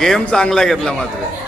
Game चांगला घेतला मात्र.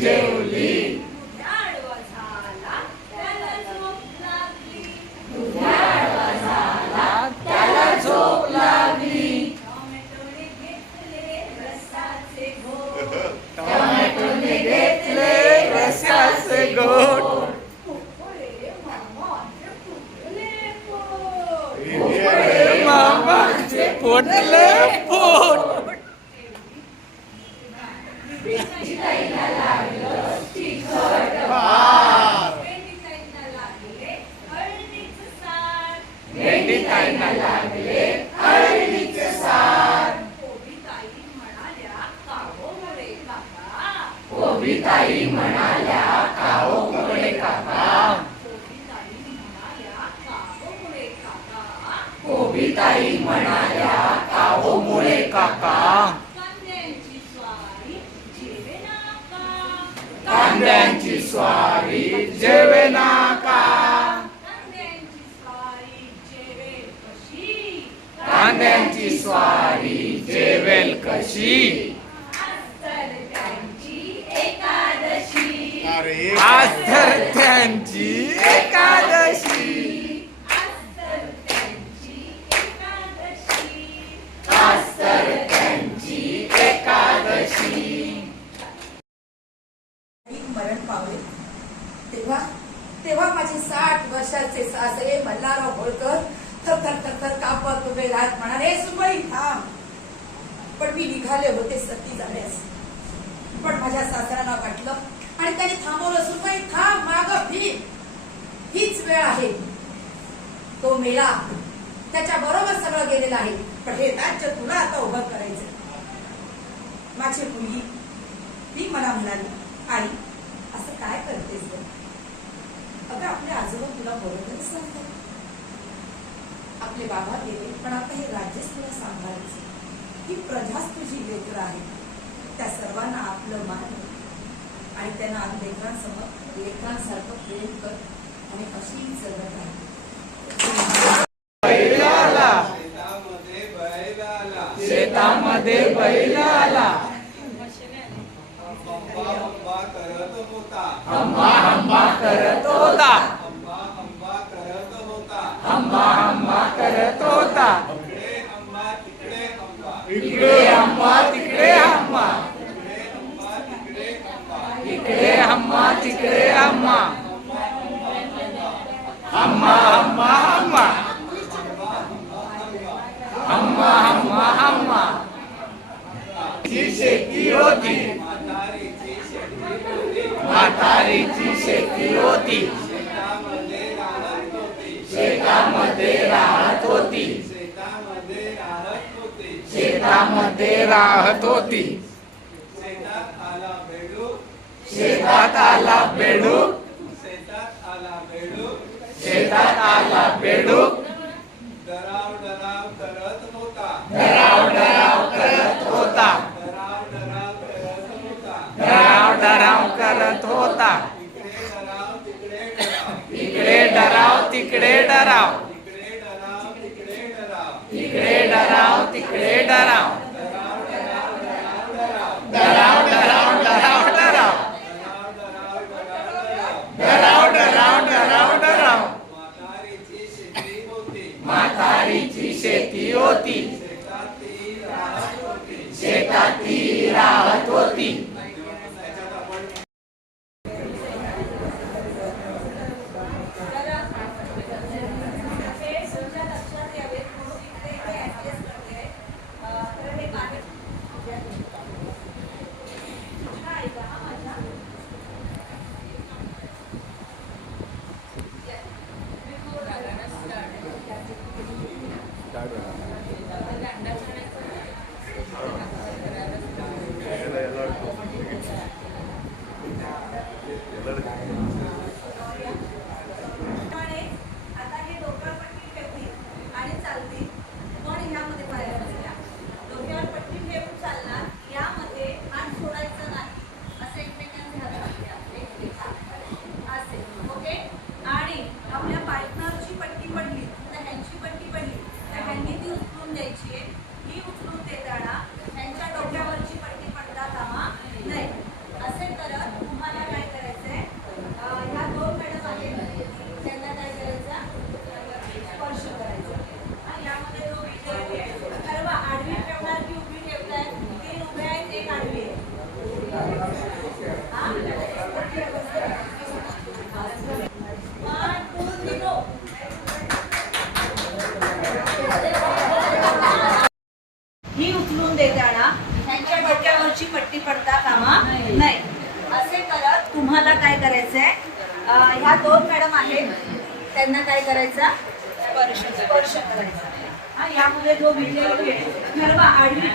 Yeah. कोबीताई म्हणाल्या काहो काका. कोबीताई म्हणाल्या काहो काका मुळे काका. कांद्यांची स्वारी जेवे नाका. कांद्यांची स्वारी जेवेल कशी? एकादशी. आज तर त्यांची एकादशी. मरण पावले. तेव्हा तेव्हा माझे साठ वर्षाचे सासरे मल्हारराव होळकर थरथर थरथर कापत उभे राहत म्हणाले सुबई थांब. पण मी निघाले होते सती जाण्यास. पण माझ्या सासऱ्यांना वाटलं आणि त्यांनी थांबवलं सुबई थांब माग भी. हीच वेळ आहे. तो मेला. त्याच्या बरोबर सगळं गेलेलं आहे. पण हे राज्य तुला आता उभं करायचं माझी मुलगी ती मला म्हणाली आई असं काय करतेस अगं आपले आजोबा तुला बरोबरच सांगतात. आपले बाबा गेले पण आता हे राज्यच तुला सांभाळायचं ही प्रजाच तुझी लेकर आहे त्या सर्वांना आपलं मान आणि त्यांना लेकरांसमोर लेकरांसारखं प्रेम कर आणि अशी जगत आहे. शेतामध्ये बैल आला शेतामध्ये बैल आला हंबा हंबा करत होता हंबा हंबा करत होता हंबा हंबा करत होता हंबा हंबा करत होता इकडे हंबा तिकडे हंबा इकडे हंबा तिकडे हंबा इकडे हंबा तिकडे हंबा इकडे हंबा तिकडे हंबा हंबा हंबा हंबा हंबा हंबा हंबा ची शेती होती म्हातारीची शेती होती म्हातारीची शेती होती शेतामध्ये राहत होती शेतामध्ये राहत होती शेतामध्ये राहत होती शेतामध्ये राहत होती शेतात आला बेडूक शेतात आला बेडूक डराव डराव करत होता. डराव डराव करत होता. डराव डराव करत होता. इकडे डराव तिकडे डराव. इकडे डराव तिकडे डराव तिकडे डराव.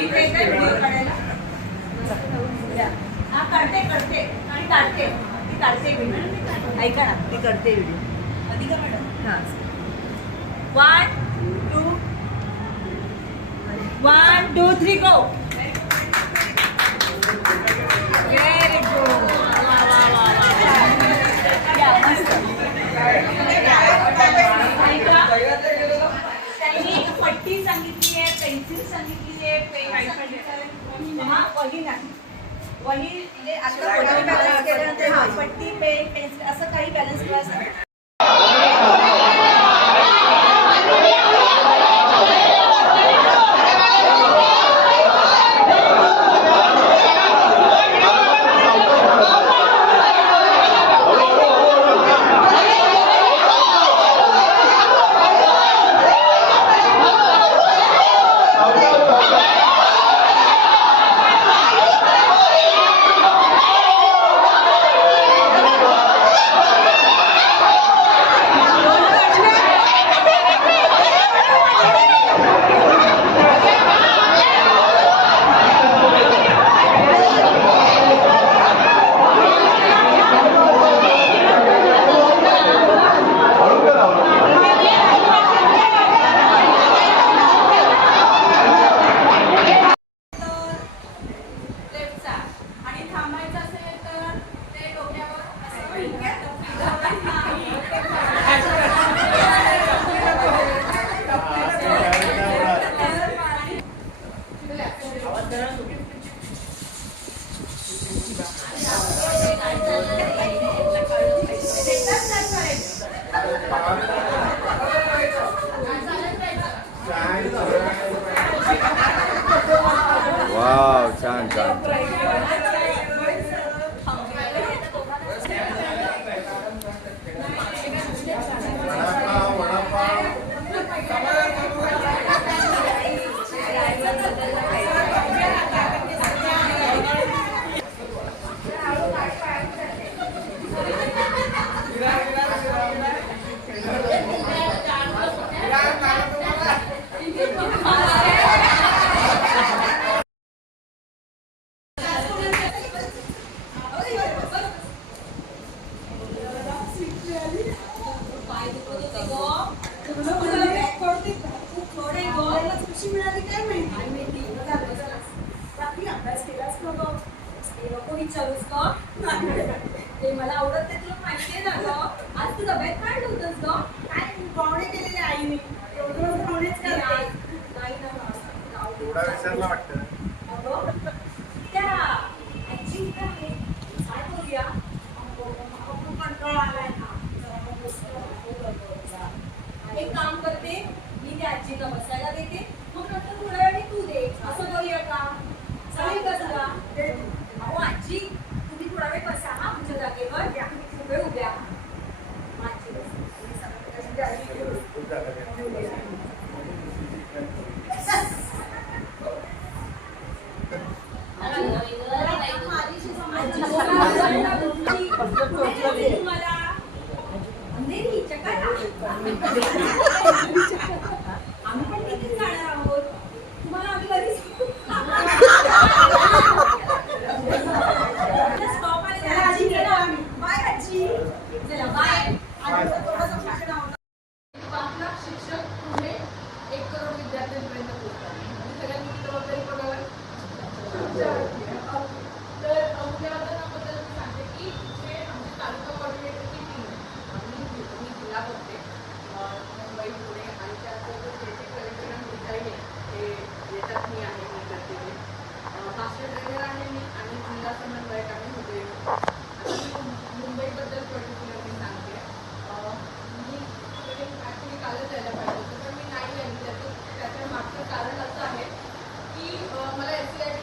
तुम्ही इथे येते व्हिडिओ काढायला. हा करते करते. आणि काढते. ती काढते व्हिडिओ ऐका ना ती करते व्हिडिओ अधिका मॅडम? हां. One two one two three go very good सांगितली पेन वही नाही. वही म्हणजे आता पट्टी पेन पेन्सिल असं काही बॅलन्स किंवा असतं ना एक काम करते मी त्या आजीला बसायला देते तुम्हाला एस सी आय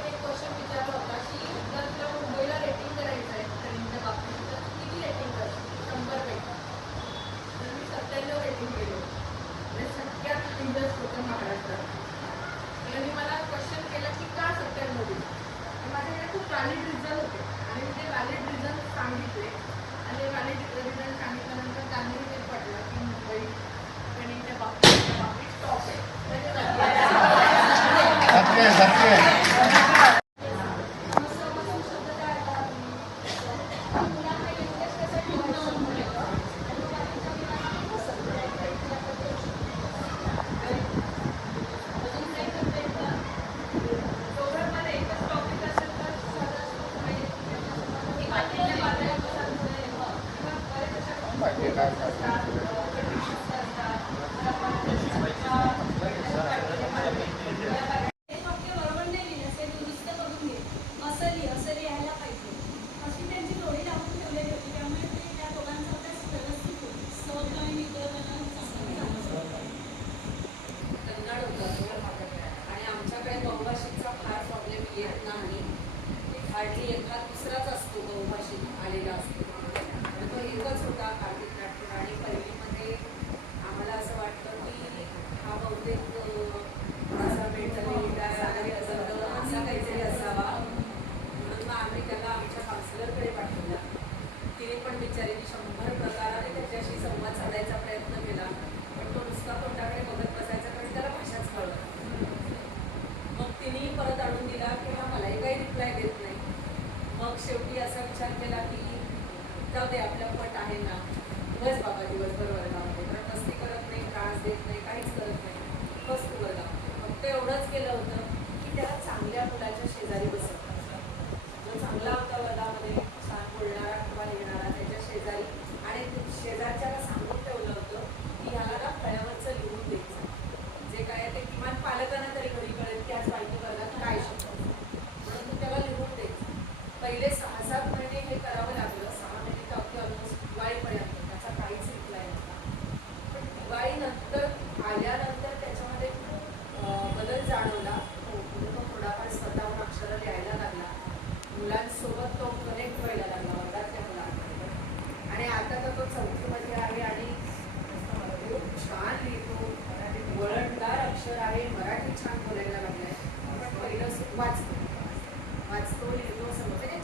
做些什么？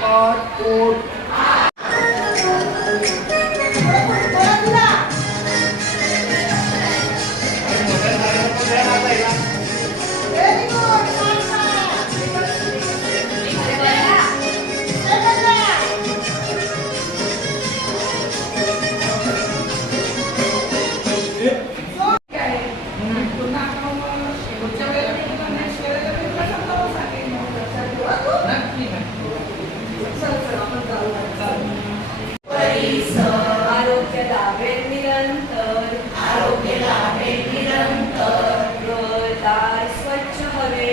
5, 4, स्वच्छ हवे.